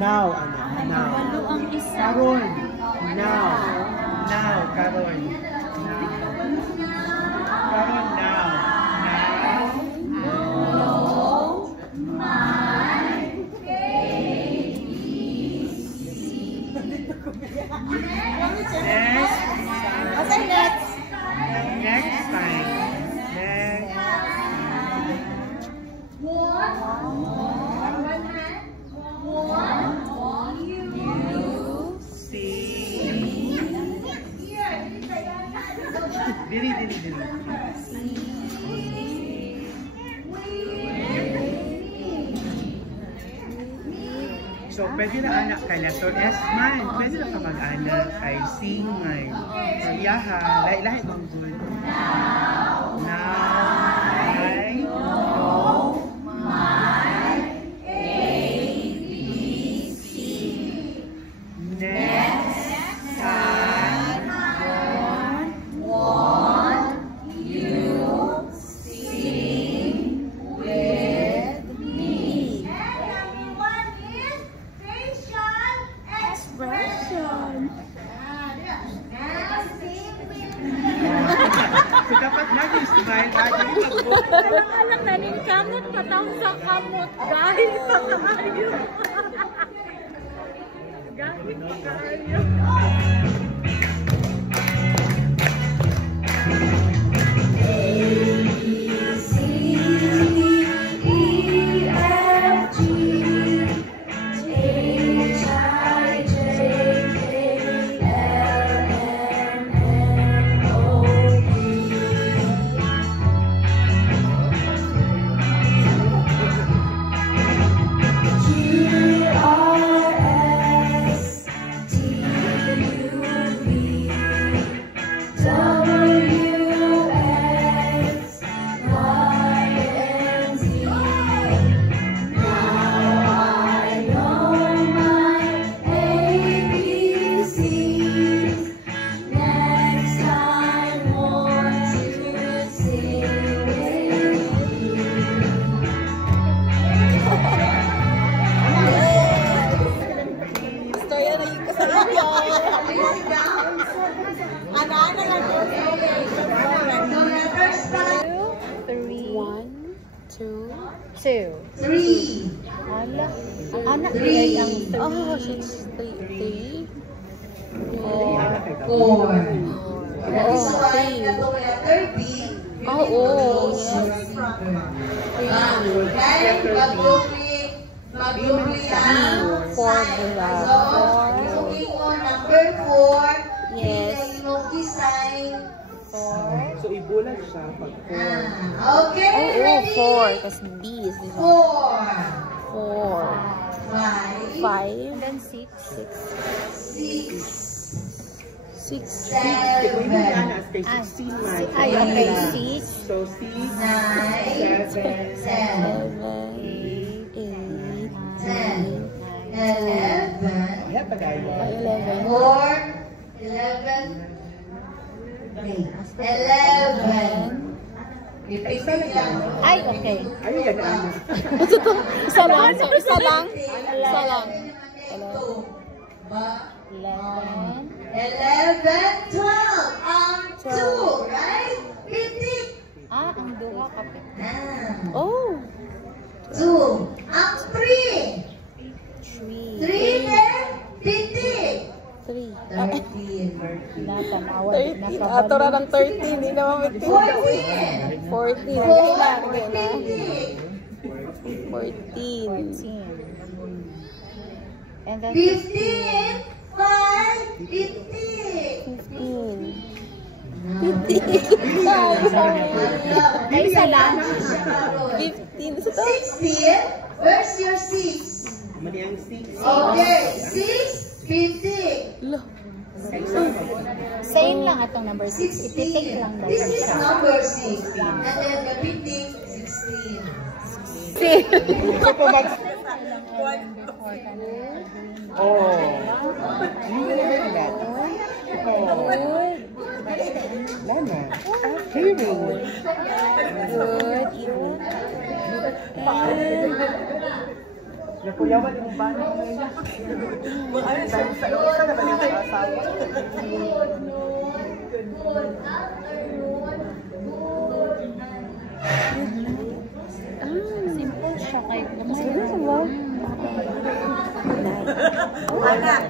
Now, ano? Now. Walo ang isa. Karon. Now. Now, karon. Karon now. Next time. Next. Dili. So, pwede na anak ka na. So, yes man. Pwede na ka mag-anak. I sing man. So, yaha. Lahi bang good. Now, I know my ABC. Next time, want you sing with me. Everyone is facial expression. Now sing with me. So, dapat nag-smile natin. Alang nanin kamot, patawag sa kamot. Guys, sa kayo. Guys, sa kayo. Two. Three. Anak ay ang three. Three. Four. That is why the letter B. Right? Magdubli ang sign. So, looking on number 4. Yes. Yung design. So, ibulag siya pag 4. Okay, ready? 4. Kasi B is this one. 4. 5. And then 6. 6. 7. Ay, okay. 6. So, 6, 9. 7, 8. 10. 11. 11. 4. 11. 11. Ay, okay. ayun yan ang Isa lang. So, isa lang. 11, 12. 2, right? 15. Ang duha kapit. Oh. 2. Ang 3. 3 then 15. 13. Atora ng 13. Hindi naman 14. 14. And then 15. 5. 15. Ay, isa lang. 15. 16. Where's your 6? mali ang 6. Okay. 6. 15. Same lang atong number 6. Ititik lang daw. This is number 6. And then the 15, 16. Oh. You remember that? Oh. Lana. Hearing. Good. Nakuyawan yung ba? Mga ano, dahil sa isa na ba yung asawa? Simple siya kahit naman. Anak.